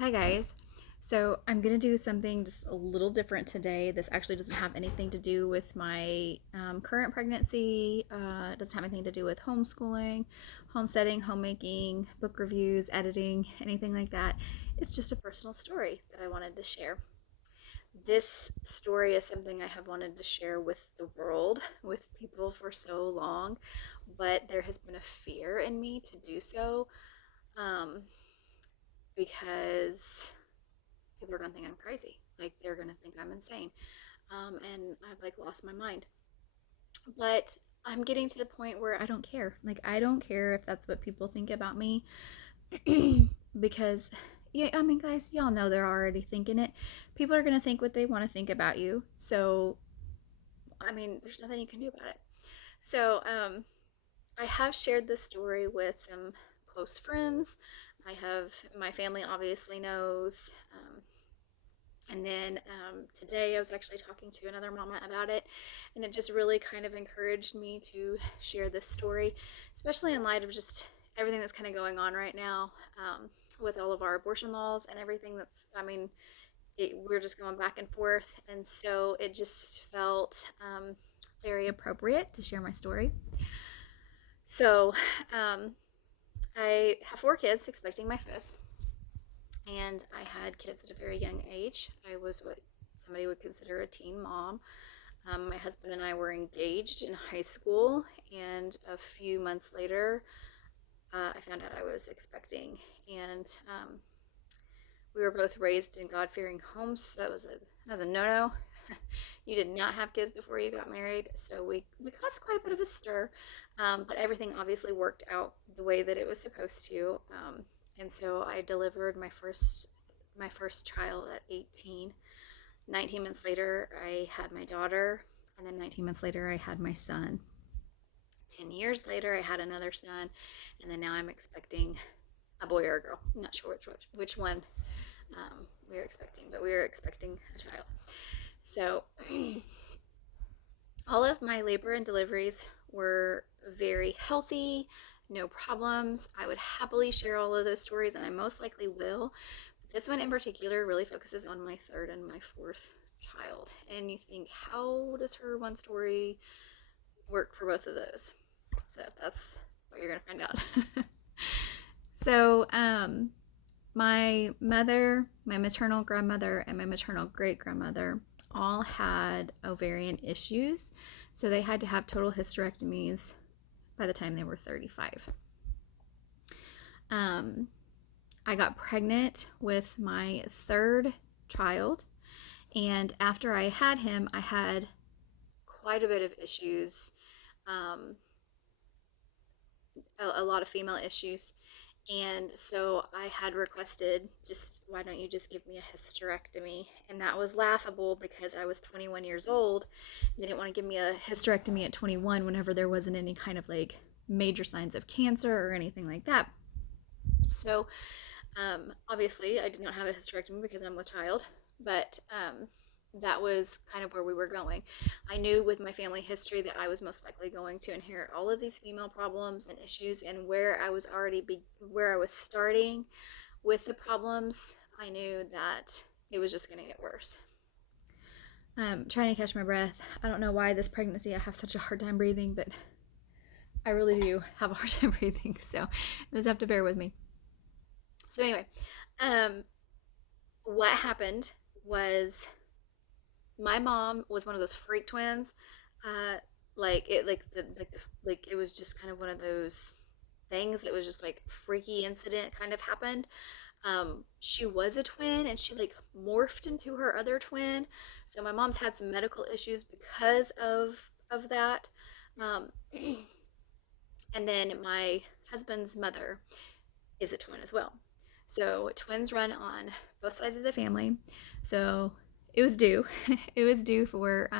Hi guys. So I'm gonna do something just a little different today. This actually doesn't have anything to do with my current pregnancy. It doesn't have anything to do with homeschooling, homesteading, homemaking, book reviews, editing, anything like that. It's just a personal story that I wanted to share. This story is something I have wanted to share with the world, with people for so long, but there has been a fear in me to do so um, because people are gonna think I'm crazy. Like they're gonna think I'm insane. And I've like lost my mind. But I'm getting to the point where I don't care. Like I don't care if that's what people think about me. Because yeah, I mean guys, y'all know they're already thinking it. People are gonna think what they want to think about you. So I mean, there's nothing you can do about it. So I have shared this story with some close friends. I have my family obviously knows. And then today I was actually talking to another mama about it, and it just really kind of encouraged me to share this story, especially in light of just everything that's kind of going on right now with all of our abortion laws and everything that's, I mean, we're just going back and forth. And so it just felt very appropriate to share my story. So I have four kids, expecting my fifth. And I had kids at a very young age. I was what somebody would consider a teen mom. My husband and I were engaged in high school, and a few months later, I found out I was expecting. And we were both raised in God-fearing homes, so that was a no-no. You did not have kids before you got married, so we caused quite a bit of a stir, but everything obviously worked out the way that it was supposed to. And so I delivered my first child at 18. 19 months later, I had my daughter, and then 19 months later, I had my son. 10 years later, I had another son, and then now I'm expecting a boy or a girl. I'm not sure which one we were expecting, but we were expecting a child. So all of my labor and deliveries were very healthy, no problems. I would happily share all of those stories, and I most likely will. But this one in particular really focuses on my third and my fourth child. And you think, how does her one story work for both of those? So that's what you're going to find out. So, my mother, my maternal grandmother, and my maternal great grandmother all had ovarian issues. So they had to have total hysterectomies by the time they were 35. Um, I got pregnant with my third child. And after I had him, I had quite a bit of issues, um, a lot of female issues. And so I had requested, just why don't you just give me a hysterectomy? And that was laughable because I was 21 years old. They didn't want to give me a hysterectomy at 21 whenever there wasn't any kind of like major signs of cancer or anything like that. So obviously, I did not have a hysterectomy because I'm with child, but that was kind of where we were going. I knew with my family history that I was most likely going to inherit all of these female problems and issues, and where I was starting with the problems, I knew that it was just going to get worse. I'm trying to catch my breath. I don't know why this pregnancy I have such a hard time breathing, but I really do have a hard time breathing, so you just have to bear with me. So anyway, um, what happened was my mom was one of those freak twins. Uh, like it was just kind of one of those things that was just like freaky incident kind of happened. She was a twin and she like morphed into her other twin. So my mom's had some medical issues because of that. Um, and then my husband's mother is a twin as well. So twins run on both sides of the family. So it was due. It was due for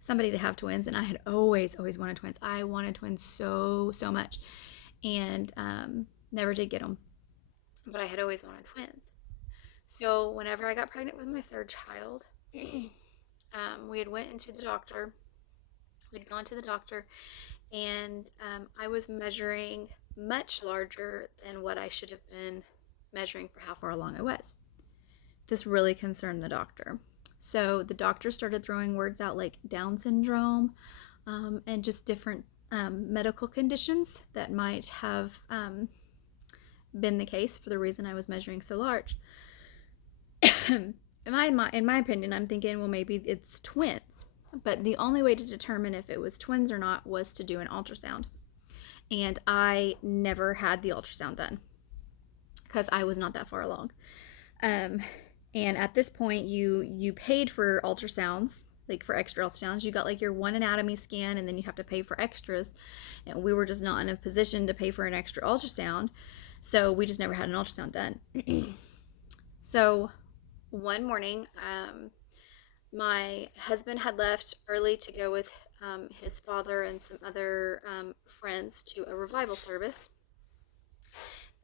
somebody to have twins, and I had always wanted twins. I wanted twins so much, and never did get them. But I had always wanted twins. So whenever I got pregnant with my third child, we had went into the doctor. We'd gone to the doctor, and I was measuring much larger than what I should have been measuring for how far along I was. this really concerned the doctor. So the doctor started throwing words out like Down syndrome, and just different medical conditions that might have been the case for the reason I was measuring so large. In my opinion, I'm thinking, well, maybe it's twins. But the only way to determine if it was twins or not was to do an ultrasound. And I never had the ultrasound done because I was not that far along. Um, and at this point, you paid for ultrasounds, like for extra ultrasounds. You got like your one anatomy scan, and then you have to pay for extras. And we were just not in a position to pay for an extra ultrasound, so we just never had an ultrasound done. So one morning, my husband had left early to go with his father and some other friends to a revival service.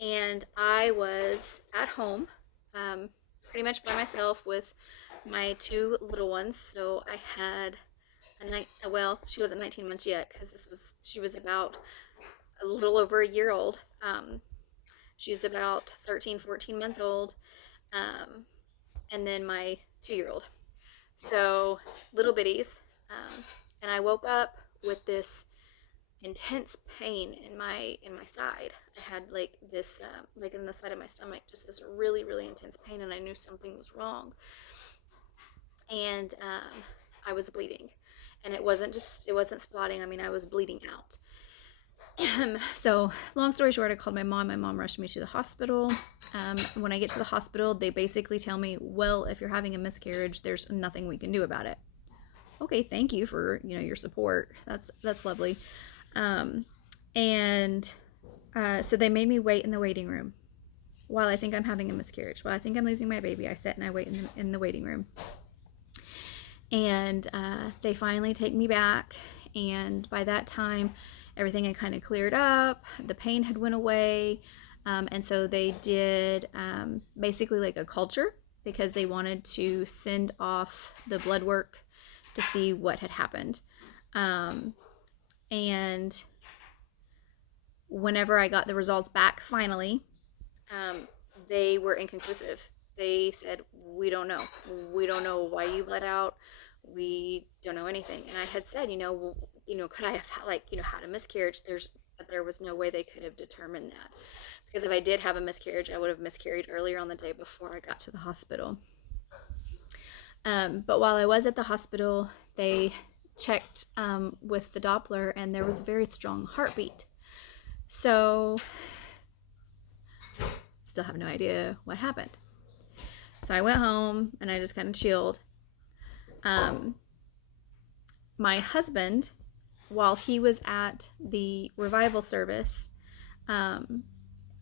And I was at home, pretty much by myself with my two little ones. So I had well, she wasn't 19 months yet because she was about a little over a year old. She was about 13, 14 months old. Um, and then my 2-year old. So little bitties. And I woke up with this intense pain in my side. I had like this like in the side of my stomach, just this really really intense pain, and I knew something was wrong. And I was bleeding, and it wasn't spotting. I mean, I was bleeding out. So long story short, I called my mom. My mom rushed me to the hospital. When I get to the hospital, they basically tell me, well, if you're having a miscarriage, there's nothing we can do about it. Okay, thank you for your support. That's lovely. Um, and So they made me wait in the waiting room while I think I'm having a miscarriage. While I think I'm losing my baby, I sit and I wait in the waiting room. And they finally take me back. And by that time, everything had kind of cleared up. The pain had went away. And so they did basically like a culture because they wanted to send off the blood work to see what had happened. And whenever I got the results back finally, they were inconclusive. They said, we don't know. We don't know why you bled out. We don't know anything. And I had said, could I have had a miscarriage? But there was no way they could have determined that. Because if I did have a miscarriage, I would have miscarried earlier on the day before I got to the hospital. But while I was at the hospital, they checked with the Doppler, and there was a very strong heartbeat. So, still have no idea what happened. So I went home and I just kind of chilled. My husband, while he was at the revival service, him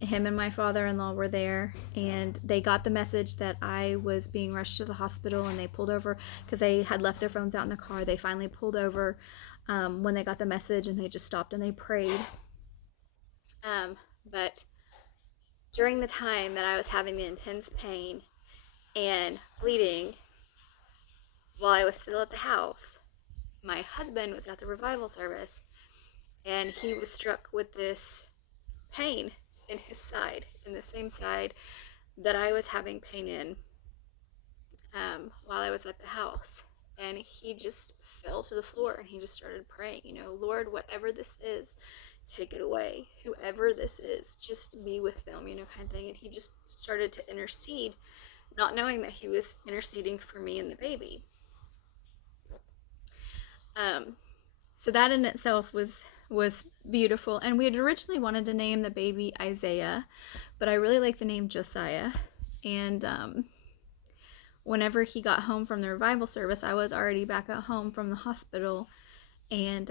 and my father-in-law were there, and they got the message that I was being rushed to the hospital, and they pulled over because they had left their phones out in the car. They finally pulled over when they got the message, and they just stopped and they prayed. But during the time that I was having the intense pain and bleeding, while I was still at the house, my husband was at the revival service, and he was struck with this pain in his side, in the same side that I was having pain in while I was at the house. And he just fell to the floor and he just started praying, Lord, whatever this is, take it away. Whoever this is, just be with them, kind of thing. And he just started to intercede, not knowing that he was interceding for me and the baby. So that in itself was beautiful. And we had originally wanted to name the baby Isaiah, but I really like the name Josiah. And whenever he got home from the revival service, I was already back at home from the hospital, and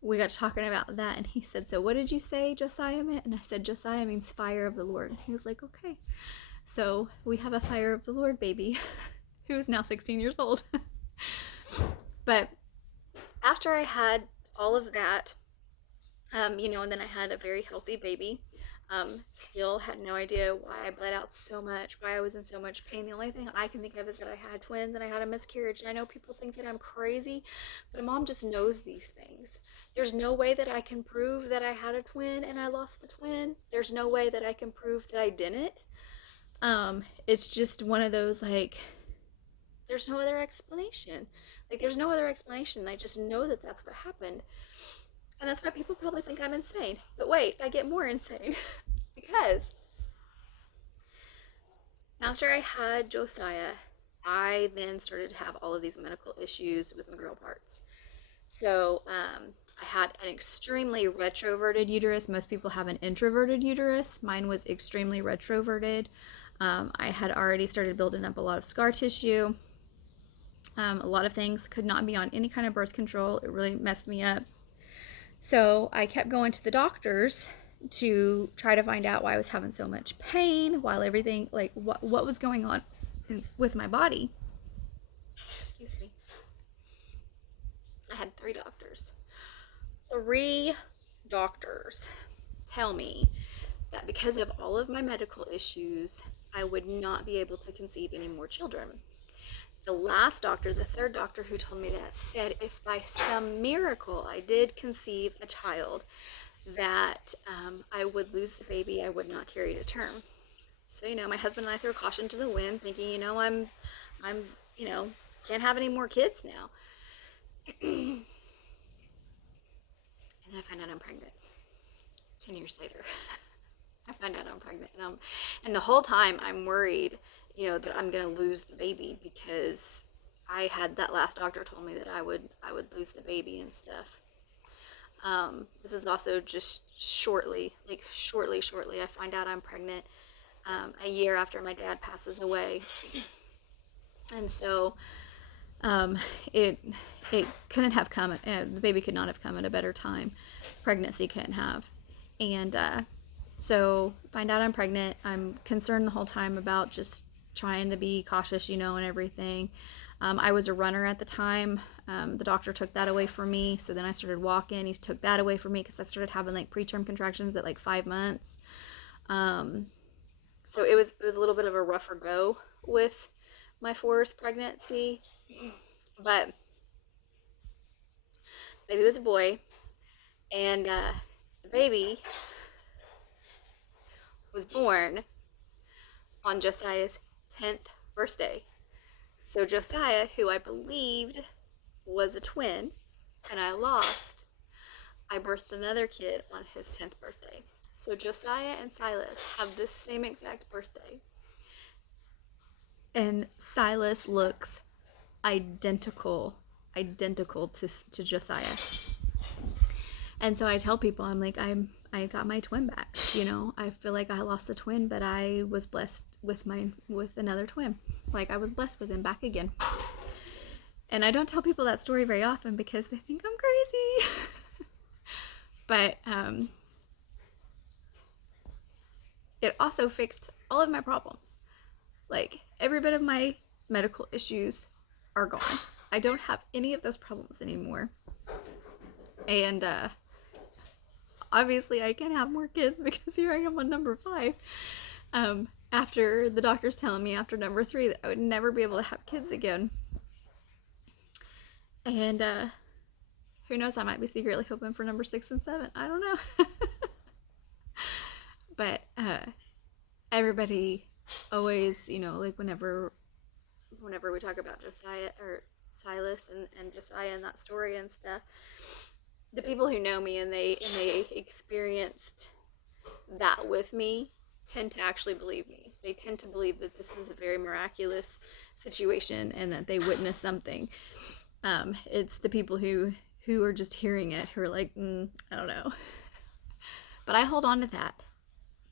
we got talking about that, and he said, so what did you say Josiah meant? And I said, Josiah means fire of the Lord. And he was like, okay. So we have a fire of the Lord baby who is now 16 years old. But after I had all of that, and then I had a very healthy baby. Still had no idea why I bled out so much, why I was in so much pain. The only thing I can think of is that I had twins and I had a miscarriage. And I know people think that I'm crazy, but a mom just knows these things. There's no way that I can prove that I had a twin and I lost the twin. There's no way that I can prove that I didn't. It's just one of those like there's no other explanation. Like there's no other explanation. I just know that that's what happened. And that's why people probably think I'm insane. But wait, I get more insane because after I had Josiah, I then started to have all of these medical issues with my girl parts. So I had an extremely retroverted uterus. Most people have an introverted uterus. Mine was extremely retroverted. I had already started building up a lot of scar tissue. A lot of things, could not be on any kind of birth control. It really messed me up. So I kept going to the doctors to try to find out why I was having so much pain, while everything, like what was going on with my body. Excuse me. I had three doctors. Three doctors tell me that because of all of my medical issues, I would not be able to conceive any more children. The last doctor, the third doctor who told me that, said if by some miracle I did conceive a child, that I would lose the baby, I would not carry to term. So, my husband and I threw caution to the wind, thinking, I'm, can't have any more kids now. And then I find out I'm pregnant 10 years later. I find out I'm pregnant. And the whole time I'm worried, that I'm going to lose the baby, because I had that last doctor told me that I would lose the baby and stuff. This is also just shortly, I find out I'm pregnant a year after my dad passes away. And so it couldn't have come, the baby could not have come at a better time. Pregnancy couldn't have. And so find out I'm pregnant. I'm concerned the whole time about just trying to be cautious, and everything. I was a runner at the time. The doctor took that away from me. So then I started walking. He took that away from me because I started having like preterm contractions at like 5 months. So it was a little bit of a rougher go with my fourth pregnancy. But the baby was a boy, and the baby was born on Josiah's 10th birthday. So Josiah, who I believed was a twin, and I lost, I birthed another kid on his 10th birthday. So Josiah and Silas have this same exact birthday. And Silas looks identical to Josiah. And so I tell people, I'm like, I got my twin back. I feel like I lost a twin, but I was blessed with another twin. Like I was blessed with him back again. And I don't tell people that story very often because they think I'm crazy. But it also fixed all of my problems. Like every bit of my medical issues are gone. I don't have any of those problems anymore. And obviously I can't have more kids because here I am on number 5. After the doctor's telling me after number 3 that I would never be able to have kids again. And who knows, I might be secretly hoping for number 6 and 7. I don't know. But everybody always, like whenever we talk about Josiah or Silas and Josiah and that story and stuff, the people who know me and they experienced that with me tend to actually believe me. They tend to believe that this is a very miraculous situation and that they witnessed something. It's the people who are just hearing it who are like, I don't know. But I hold on to that,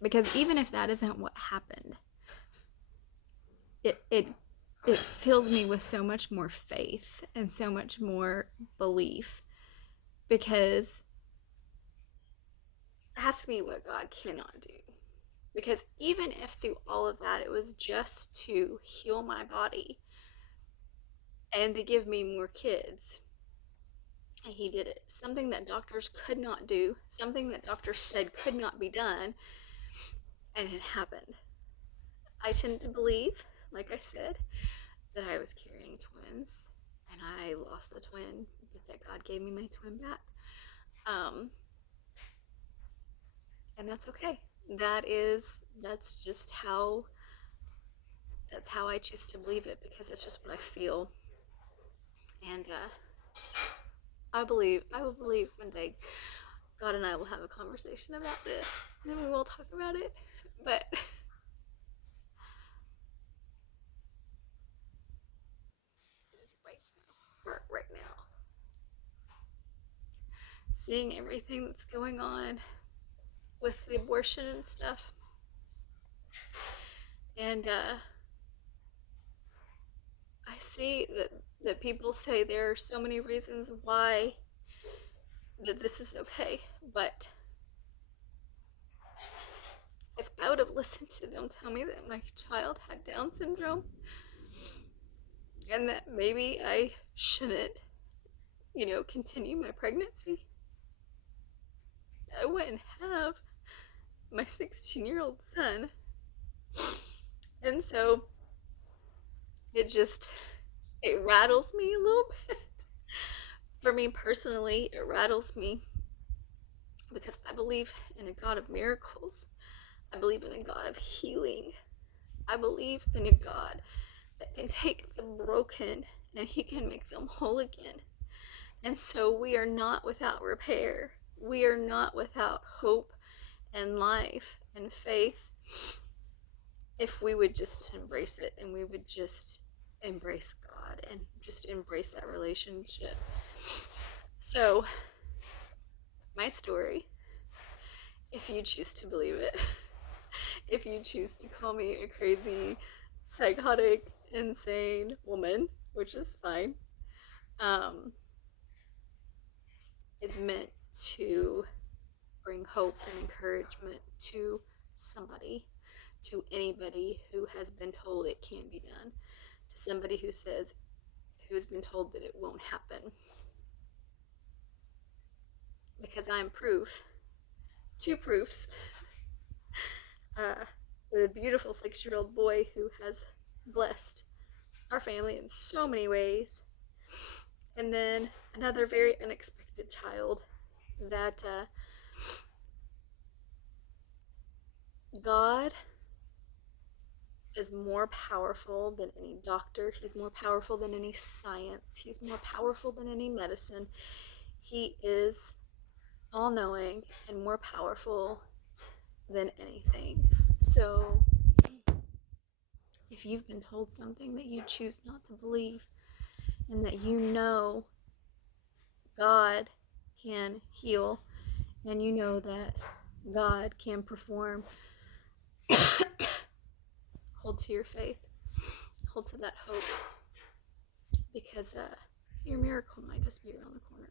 because even if that isn't what happened, it fills me with so much more faith and so much more belief, because ask me what God cannot do. Because even if through all of that it was just to heal my body and to give me more kids, and he did it. Something that doctors could not do, something that doctors said could not be done, and it happened. I tend to believe, like I said, that I was carrying twins and I lost a twin, but that God gave me my twin back. And that's okay. That's just how that's how I choose to believe it, because it's just what I feel. And I will believe one day God and I will have a conversation about this, and we will talk about it. But right now, seeing everything that's going on with the abortion and stuff, and I see that people say there are so many reasons why that this is okay, but if I would have listened to them tell me that my child had Down syndrome and that maybe I shouldn't, continue my pregnancy, I wouldn't have my 16-year-old son. And so it rattles me a little bit. For me personally, it rattles me because I believe in a God of miracles. I believe in a God of healing. I believe in a God that can take the broken and he can make them whole again. And so we are not without repair. We are not without hope and life and faith if we would just embrace it, and we would just embrace God and just embrace that relationship. So, my story, if you choose to believe it, if you choose to call me a crazy, psychotic, insane woman, which is fine, is meant to bring hope and encouragement to somebody, to anybody who has been told it can't be done, to somebody who has been told that it won't happen. Because I'm proof, two proofs, with a beautiful 6-year-old boy who has blessed our family in so many ways, and then another very unexpected child that God is more powerful than any doctor. He's more powerful than any science. He's more powerful than any medicine. He is all knowing and more powerful than anything. So, if you've been told something that you choose not to believe, and that you know God can heal, and you know that God can perform, hold to your faith, hold to that hope, because your miracle might just be around the corner.